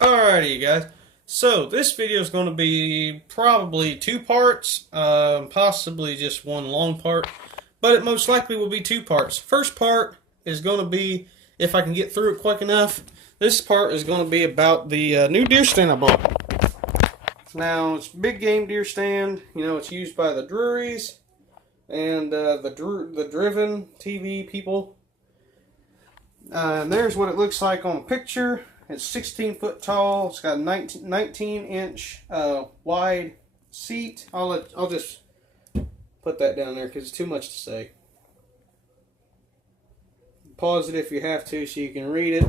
Alrighty, you guys. So this video is going to be probably two parts, possibly just one long part, but it most likely will be two parts. First part is going to be, if I can get through it quick enough, this part is going to be about the new deer stand I bought. Now, it's a big game deer stand. You know, it's used by the Drurys and the driven TV people. And there's what it looks like on the picture. It's 16 foot tall. It's got a 19-inch wide seat. I'll just put that down there because it's too much to say. Pause it if you have to so you can read it.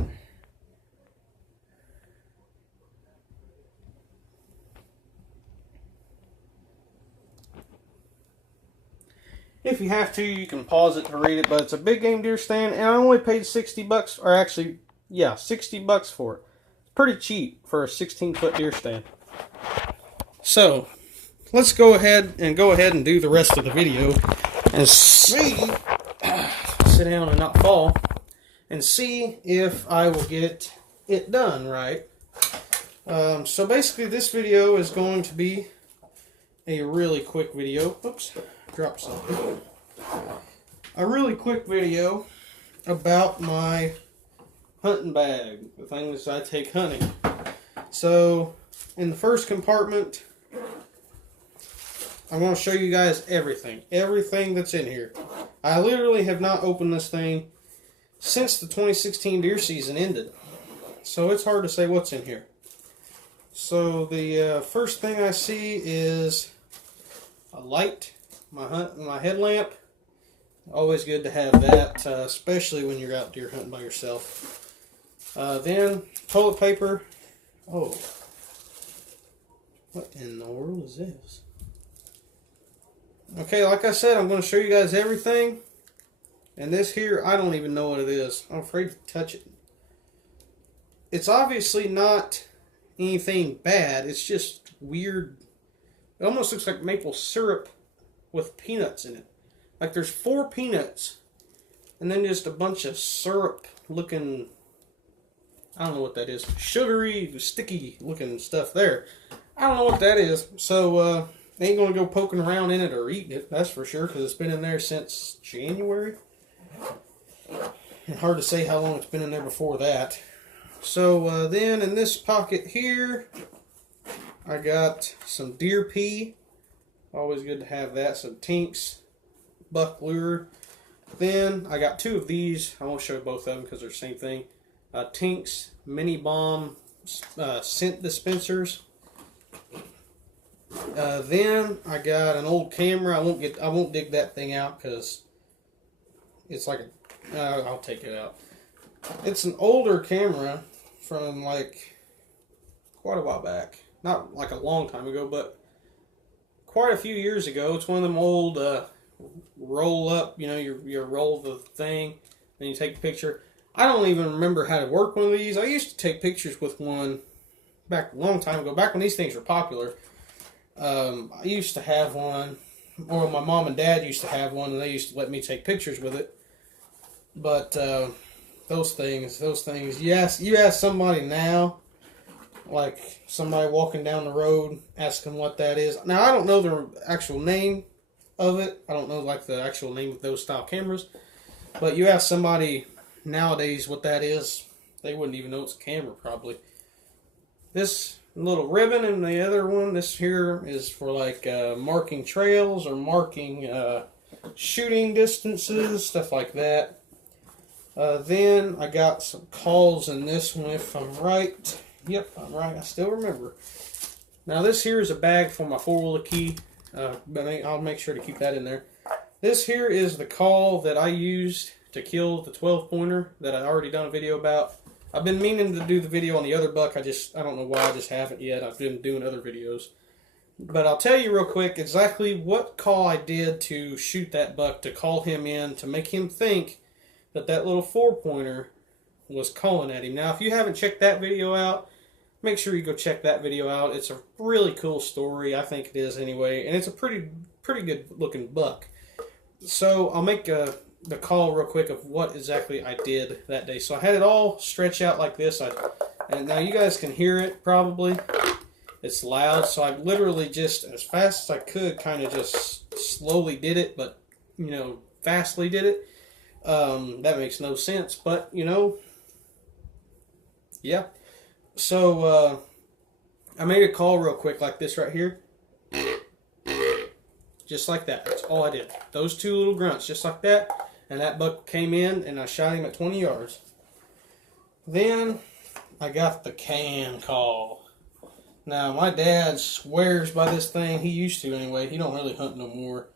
If you have to, you can pause it to read it, but it's a big game deer stand, and I only paid 60 bucks, or actually, yeah, 60 bucks for it. It's pretty cheap for a 16-foot deer stand. So, let's go ahead and do the rest of the video and see, sit down and not fall, and see if I will get it done right. So basically this video is going to be a really quick video. Oops. Drop something. A really quick video about my hunting bag, the things I take hunting. So, in the first compartment, I'm going to show you guys everything that's in here. I literally have not opened this thing since the 2016 deer season ended, so it's hard to say what's in here. So, the first thing I see is a light. My headlamp, always good to have that, especially when you're out deer hunting by yourself. Then toilet paper. Oh, what in the world is this? Okay, like I said, I'm going to show you guys everything. And this here, I don't even know what it is. I'm afraid to touch it. It's obviously not anything bad. It's just weird. It almost looks like maple syrup with peanuts in it. Like there's 4 peanuts and then just a bunch of syrup looking, I don't know what that is, sugary, sticky looking stuff there. I don't know what that is. So I ain't gonna go poking around in it or eating it, that's for sure, because it's been in there since January. And hard to say how long it's been in there before that. So then in this pocket here, I got some deer pee. Always good to have that. Some Tinks buck lure. Then I got 2 of these. I won't show both of them because they're the same thing. Tinks mini bomb scent dispensers. Then I got an old camera. I won't dig that thing out because it's like I'll take it out. It's an older camera from like quite a while back. Not like a long time ago, but quite a few years ago. It's one of them old roll up, you know, you roll the thing, then you take a picture. I don't even remember how to work one of these. I used to take pictures with one back a long time ago, back when these things were popular. I used to have one, or my mom and dad used to have one, and they used to let me take pictures with it. But those things, yes, you ask somebody now, like somebody walking down the road, asking what that is. Now, I don't know the actual name of it. I don't know like the actual name of those style cameras. But you ask somebody nowadays what that is, they wouldn't even know it's a camera probably. This little ribbon and the other one, this here is for like marking trails or marking shooting distances, stuff like that. Then I got some calls in this one if I'm right. Yep, I'm right. I still remember. Now this here is a bag for my 4-wheeler key. But I'll make sure to keep that in there. This here is the call that I used to kill the 12-pointer that I already done a video about. I've been meaning to do the video on the other buck. I don't know why I just haven't yet. I've been doing other videos. But I'll tell you real quick exactly what call I did to shoot that buck, to call him in, to make him think that that little 4-pointer was calling at him. Now, if you haven't checked that video out, make sure you go check that video out. It's a really cool story. I think it is anyway. And it's a pretty good looking buck. So I'll make the call real quick of what exactly I did that day. So I had it all stretched out like this. I And now you guys can hear it probably. It's loud, so I literally just, as fast as I could, kind of just slowly did it, but, you know, fastly did it. That makes no sense, but, you know, yeah. So, I made a call real quick like this right here. Just like that. That's all I did. Those two little grunts, just like that. And that buck came in, and I shot him at 20 yards. Then I got the can call. Now, my dad swears by this thing. He used to anyway. He don't really hunt no more.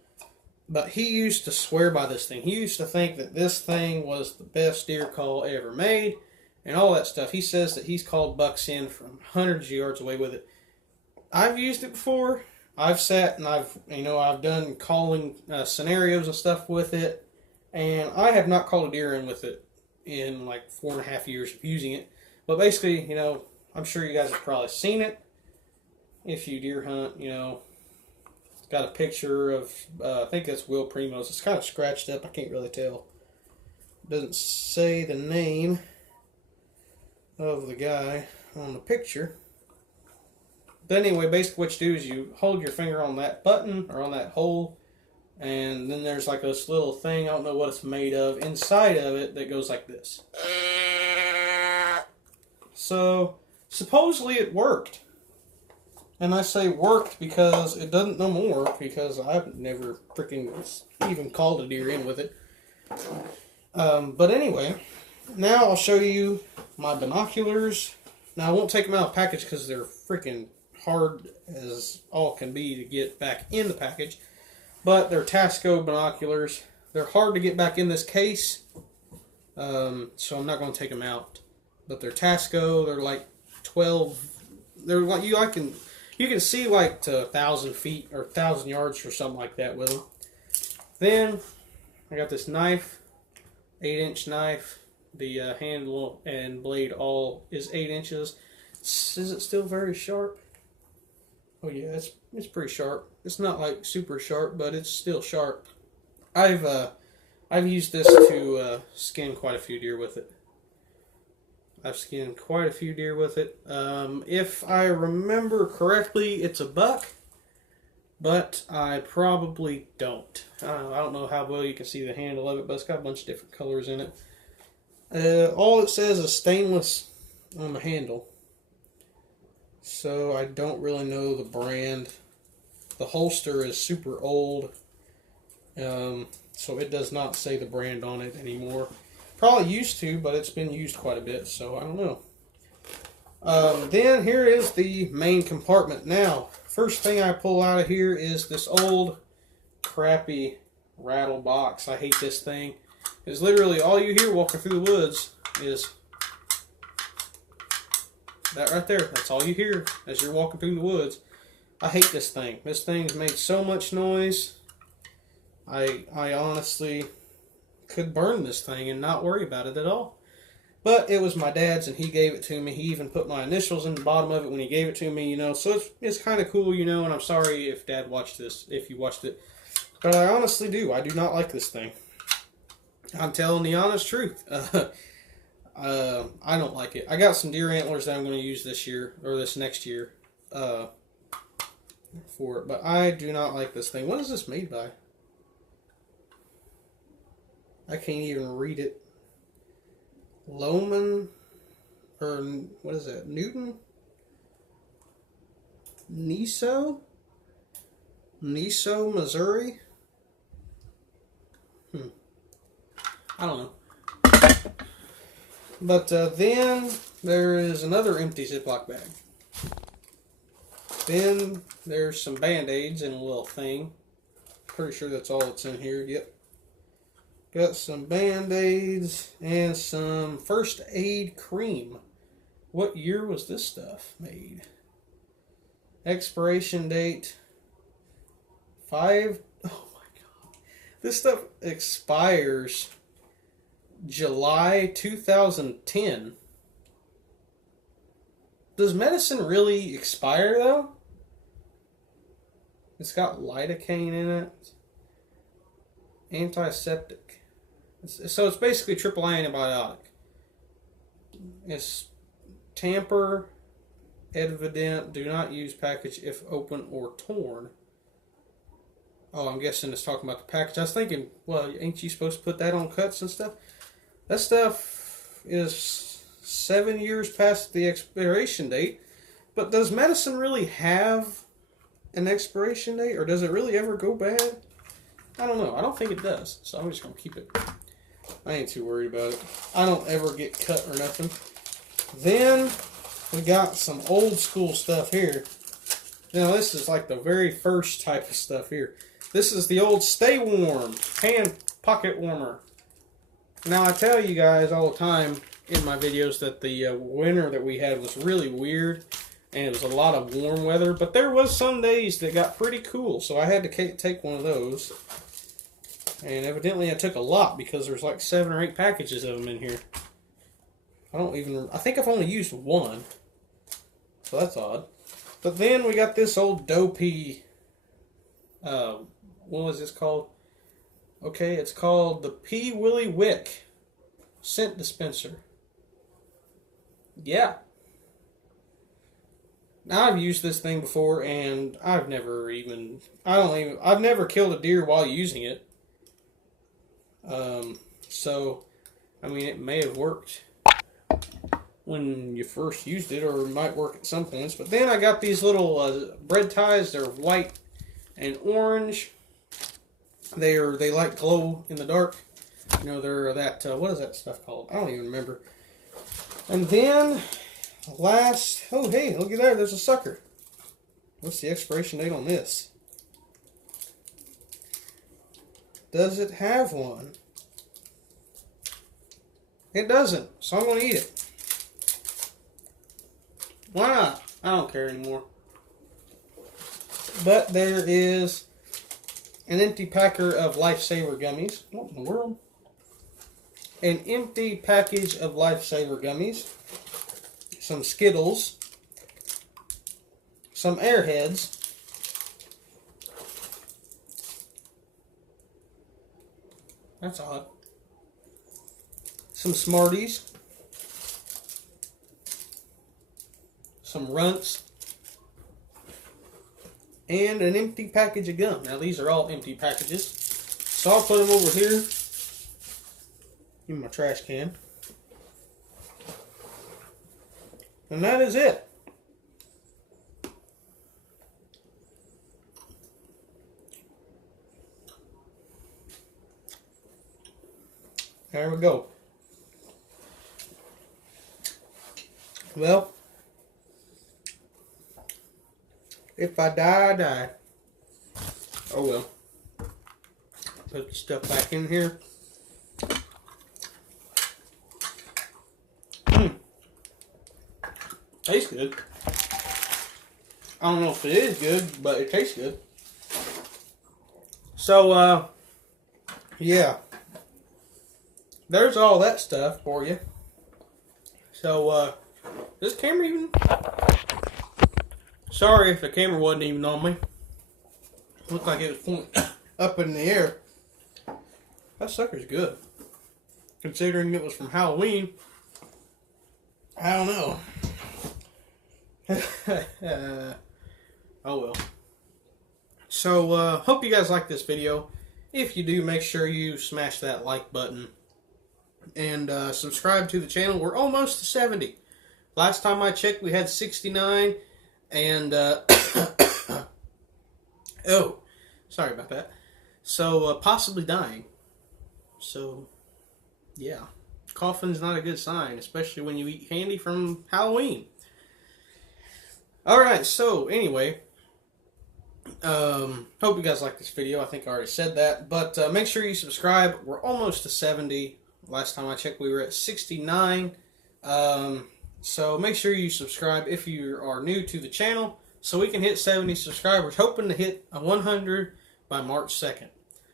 But he used to swear by this thing. He used to think that this thing was the best deer call ever made and all that stuff. He says that he's called bucks in from hundreds of yards away with it. I've used it before. I've sat and I've done calling scenarios and stuff with it. And I have not called a deer in with it in like 4.5 years of using it. But basically, you know, I'm sure you guys have probably seen it. If you deer hunt, you know, it's got a picture of, I think that's Will Primo's. It's kind of scratched up. I can't really tell. It doesn't say the name of the guy on the picture. But anyway, basically what you do is you hold your finger on that button or on that hole, and then there's like this little thing, I don't know what it's made of, inside of it that goes like this. So, supposedly it worked. And I say worked because it doesn't no more, because I've never freaking even called a deer in with it. But anyway, now I'll show you my binoculars. Now I won't take them out of the package because they're freaking hard as all can be to get back in the package. But they're Tasco binoculars. They're hard to get back in this case, so I'm not going to take them out. But they're Tasco. They're like 12. They're like you can see like to 1,000 feet or 1,000 yards or something like that with them. Then I got this knife, 8-inch knife. The handle and blade all is 8 inches. Is it still very sharp? Oh yeah, it's pretty sharp. It's not like super sharp, but it's still sharp. I've used this to skin quite a few deer with it. I've skinned quite a few deer with it. If I remember correctly, it's a buck, but I probably don't. I don't know how well you can see the handle of it, but it's got a bunch of different colors in it. All it says is stainless on the handle, so I don't really know the brand. The holster is super old, so it does not say the brand on it anymore. Probably used to, but it's been used quite a bit, so I don't know. Then here is the main compartment. Now, first thing I pull out of here is this old, crappy Rattle Box. I hate this thing. It's literally all you hear walking through the woods is that right there. That's all you hear as you're walking through the woods. I hate this thing. This thing's made so much noise. I honestly could burn this thing and not worry about it at all. But it was my dad's and he gave it to me. He even put my initials in the bottom of it when he gave it to me, you know. So it's kind of cool, you know, and I'm sorry if Dad watched this, if you watched it. But I honestly do. I do not like this thing. I'm telling the honest truth. I don't like it. I got some deer antlers that I'm going to use this year, or this next year, for it. But I do not like this thing. What is this made by? I can't even read it. Loman, or what is that? Newton? Niso, Missouri? I don't know. But then there is another empty Ziploc bag. Then there's some Band-Aids in a little thing. Pretty sure that's all that's in here. Yep. Got some Band-Aids and some first aid cream. What year was this stuff made? Expiration date 5. Oh my god. This stuff expires July 2010. Does medicine really expire though? It's got lidocaine in it. Antiseptic. So it's basically triple antibiotic. It's tamper evident. Do not use package if open or torn. Oh, I'm guessing it's talking about the package. I was thinking, well, ain't you supposed to put that on cuts and stuff? That stuff is 7 years past the expiration date. But does medicine really have an expiration date? Or does it really ever go bad? I don't know. I don't think it does. So I'm just going to keep it. I ain't too worried about it. I don't ever get cut or nothing. Then we got some old school stuff here. Now this is like the very first type of stuff here. This is the old Stay Warm hand pocket warmer. Now I tell you guys all the time in my videos that the winter that we had was really weird. And it was a lot of warm weather. But there was some days that got pretty cool. So I had to take one of those. And evidently I took a lot because there's like 7 or 8 packages of them in here. I think I've only used one. So that's odd. But then we got this old dopey, what was this called? Okay, it's called the P. Willie Wick scent dispenser. Yeah. Now I've used this thing before and I've never killed a deer while using it. So, I mean, it may have worked when you first used it, or it might work at some points. But then I got these little bread ties. They're white and orange. They like glow in the dark. You know, they're that, what is that stuff called? I don't even remember. And then, oh hey, look at there, there's a sucker. What's the expiration date on this? Does it have one? It doesn't, so I'm going to eat it. Why not? I don't care anymore. But there is an empty packer of Lifesaver gummies. What in the world? An empty package of Lifesaver gummies. Some Skittles. Some Airheads. That's odd. Some Smarties. Some Runts. And an empty package of gum. Now these are all empty packages. So I'll put them over here in my trash can. And that is it. There we go. Well, if I die, I die. Oh well. Put the stuff back in here. Tastes good. I don't know if it is good, but it tastes good. So, yeah. There's all that stuff for you. So, this camera even... Sorry if the camera wasn't even on me. Looked like it was pointing up in the air. That sucker's good. Considering it was from Halloween. I don't know. Oh well. So, hope you guys like this video. If you do, make sure you smash that like button. And subscribe to the channel. We're almost to 70. Last time I checked, we had 69. And, oh, sorry about that. So, possibly dying. So, yeah. Coughing's not a good sign, especially when you eat candy from Halloween. Alright, so, anyway. Hope you guys like this video. I think I already said that. But make sure you subscribe. We're almost to 70. Last time I checked, we were at 69. So make sure you subscribe if you are new to the channel, so we can hit 70 subscribers, hoping to hit 100 by March 2nd.